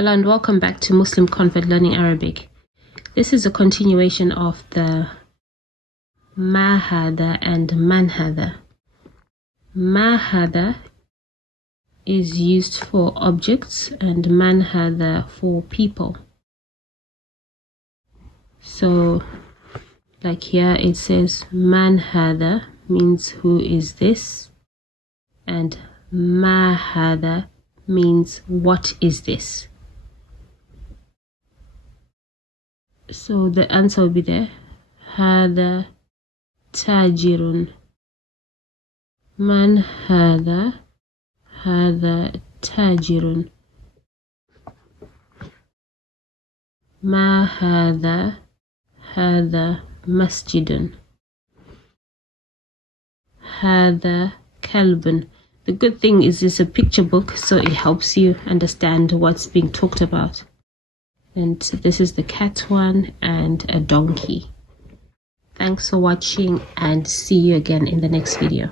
Hello and welcome back to Muslim Convert Learning Arabic. This is a continuation of the ma hada and man hada. Ma hada is used for objects and man hada for people. So like here it says man hada means who is this, and ma hada means what is this. So the answer will be there. هذا تاجر. من هذا؟ هذا تاجر. ما هذا؟ هذا مسجد. هذا كلب. The good thing is it's a picture book, so it helps you understand what's being talked about. And this is the cat one and a donkey. Thanks for watching and see you again in the next video.